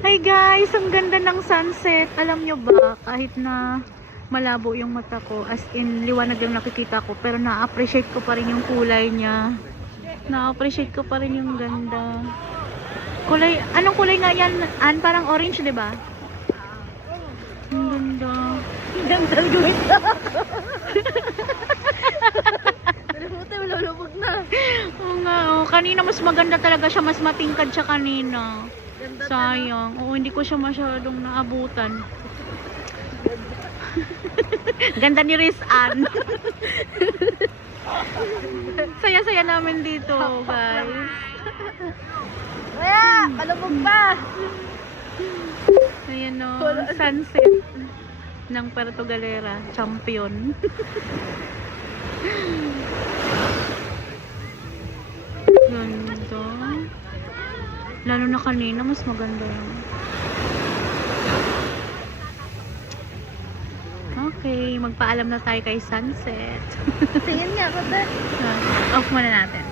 Hi guys, ang ganda ng sunset. Alam nyo ba, kahit na malabo yung mata ko, as in liwanag lang nakikita ko, pero na-appreciate ko pa rin yung kulay niya. Na-appreciate ko pa rin yung ganda. Kulay, anong kulay nga yan? Parang orange, 'di ba? Ang ganda. Ang ganda gawin na ako. Nalimutan, malulubog na. Oo nga, oh. Kanina mas maganda talaga siya, mas matingkad siya kanina. Ganda Sayang. Oo, hindi ko siya masyadong naabutan. Ganda ni Riz Ann. Saya-saya namin dito, guys. Kaya, palubog pa. Ayan o, sunset ng Puerto Galera, champion. Ganda. Lalo na kanina, mas maganda yun. Okay, magpaalam na tayo kay sunset. Tingin nga ako ba? Off muna natin.